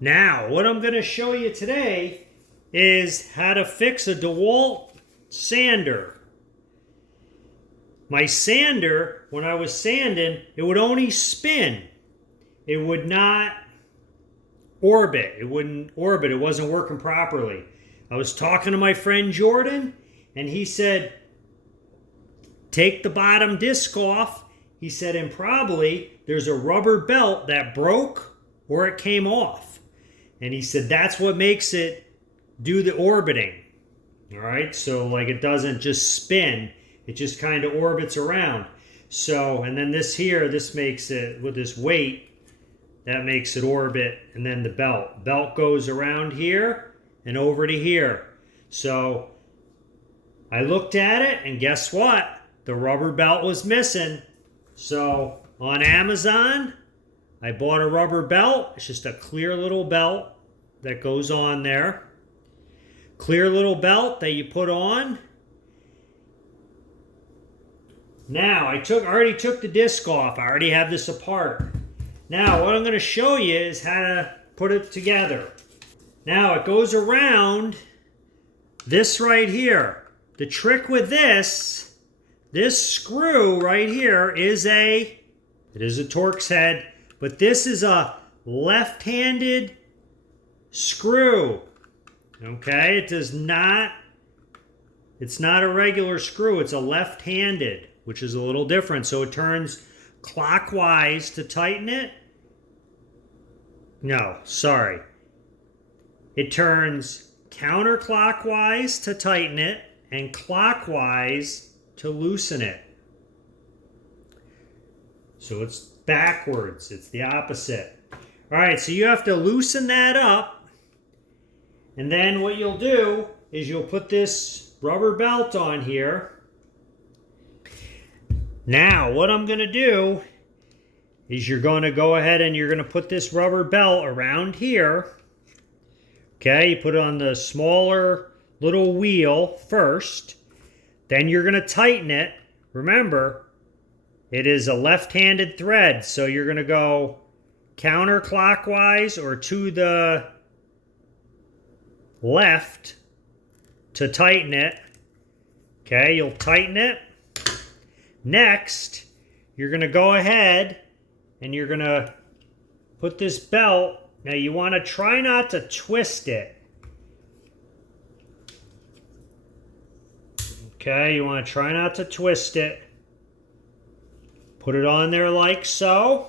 Now, what I'm going to show you today is how to fix a Dewalt sander. My sander, when I was sanding, it would only spin. It would not orbit. It wouldn't orbit. It wasn't working properly. I was talking to my friend Jordan, and he said, take the bottom disc off. He said, and probably there's a rubber belt that broke or it came off. And he said, that's what makes it do the orbiting. All right, so like it doesn't just spin. It just kind of orbits around. So, and then this here, this makes it, with this weight, that makes it orbit. And then the belt goes around here and over to here. So I looked at it, and guess what? The rubber belt was missing. So on Amazon, I bought a rubber belt. It's just a clear little belt that goes on there. Clear little belt that you put on. Now, I already took the disc off. I already have this apart. Now, what I'm going to show you is how to put it together. Now, it goes around this right here. The trick with this screw right here is it is a Torx head, but this is a left-handed screw. Okay, it's not a regular screw. It's a left-handed, which is a little different. So it turns clockwise to tighten it. No, sorry. It turns counterclockwise to tighten it and clockwise to loosen it. So it's backwards. It's the opposite. All right, so you have to loosen that up. And then what you'll do is you'll put this rubber belt on here. Now, what I'm going to do is you're going to go ahead and you're going to put this rubber belt around here. Okay, you put it on the smaller little wheel first. Then you're going to tighten it. Remember, it is a left-handed thread, so you're going to go counterclockwise or to the left to tighten it. Okay, you'll tighten it. Next, you're going to go ahead and you're going to put this belt. Now, you want to try not to twist it. Okay, you want to try not to twist it. Put it on there like so.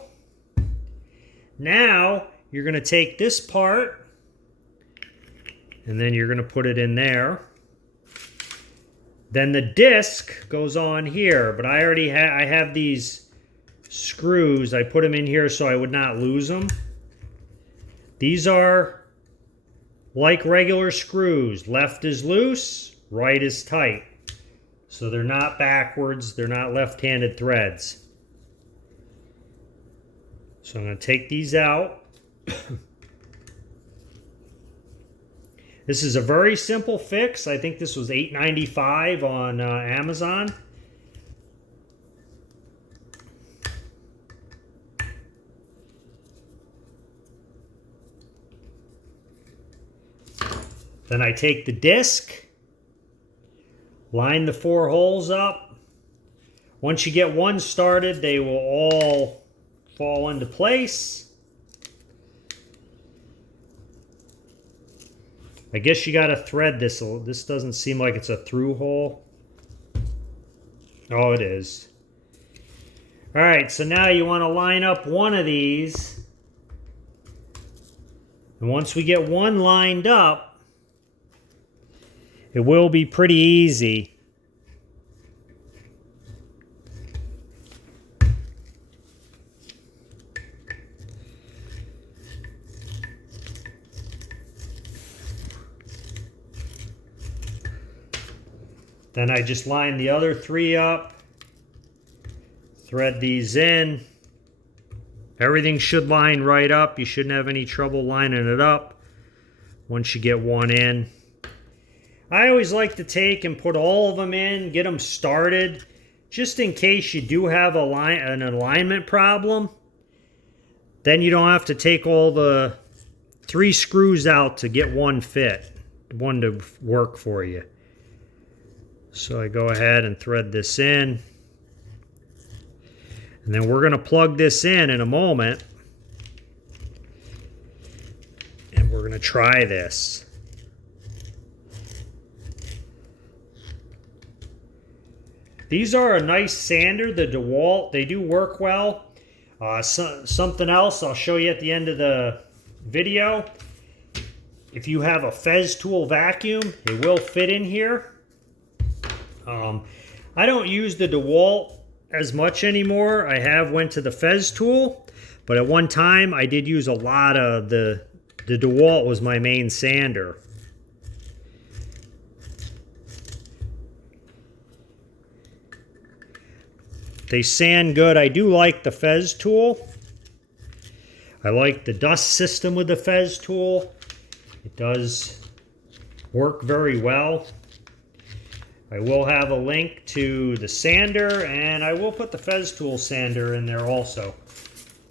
Now, you're going to take this part and then you're going to put it in there. Then the disc goes on here, but I already I have these screws. I put them in here so I would not lose them. These are like regular screws. Left is loose, right is tight. So they're not backwards, they're not left-handed threads. So I'm going to take these out. This is a very simple fix. I think this was $8.95 on Amazon. Then I take the disc, line the 4 holes up. Once you get one started, they will all fall into place. I guess you got to thread this. This doesn't seem like it's a through hole. Oh, it is. All right, so now you want to line up one of these. And once we get one lined up, it will be pretty easy. Then I just line the other 3 up, thread these in. Everything should line right up. You shouldn't have any trouble lining it up once you get one in. I always like to take and put all of them in, get them started, just in case you do have an alignment problem. Then you don't have to take all the 3 screws out to get one to work for you. So I go ahead and thread this in. And then we're going to plug this in a moment. And we're going to try this. These are a nice sander, the Dewalt. They do work well. Something else I'll show you at the end of the video. If you have a Fez tool vacuum, it will fit in here. I don't use the Dewalt as much anymore. I have went to the Fez tool, but at one time I did use a lot of the Dewalt was my main sander. They sand good. I do like the Fez tool. I like the dust system with the Fez tool. It does work very well. I will have a link to the sander, and I will put the Fez tool sander in there also.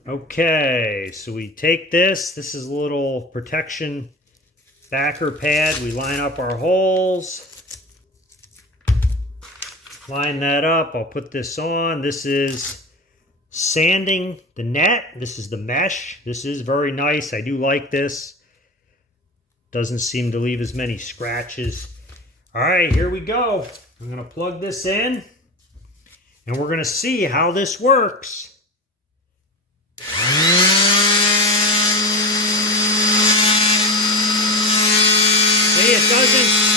Okay, so we take this. This is a little protection backer pad. We line up our holes. Line that up. I'll put this on. This is sanding the net. This is the mesh. This is very nice. I do like this. Doesn't seem to leave as many scratches. All right, here we go. I'm going to plug this in, and we're going to see how this works. See, it doesn't...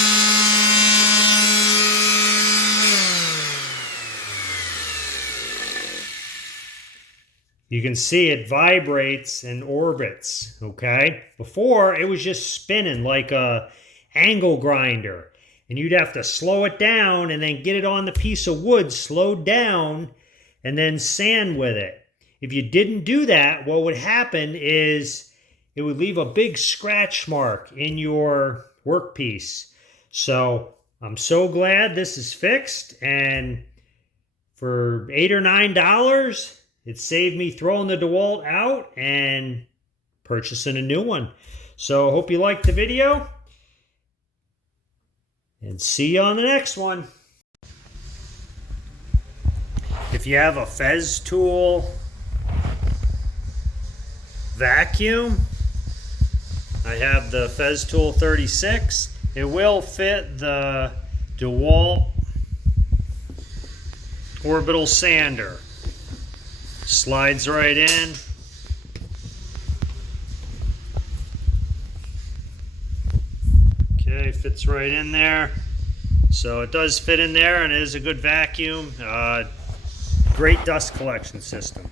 You can see it vibrates and orbits, okay? Before, it was just spinning like a angle grinder. And you'd have to slow it down and then get it on the piece of wood slowed down and then sand with it. If you didn't do that, what would happen is it would leave a big scratch mark in your workpiece. So I'm so glad this is fixed, and for $8 or $9, it saved me throwing the Dewalt out and purchasing a new one. So I hope you liked the video, and see you on the next one. If you have a Fez tool vacuum, I have the Fez tool 36. It will fit the Dewalt Orbital Sander. Slides right in. Okay, fits right in there. So it does fit in there, and it is a good vacuum. Great dust collection system.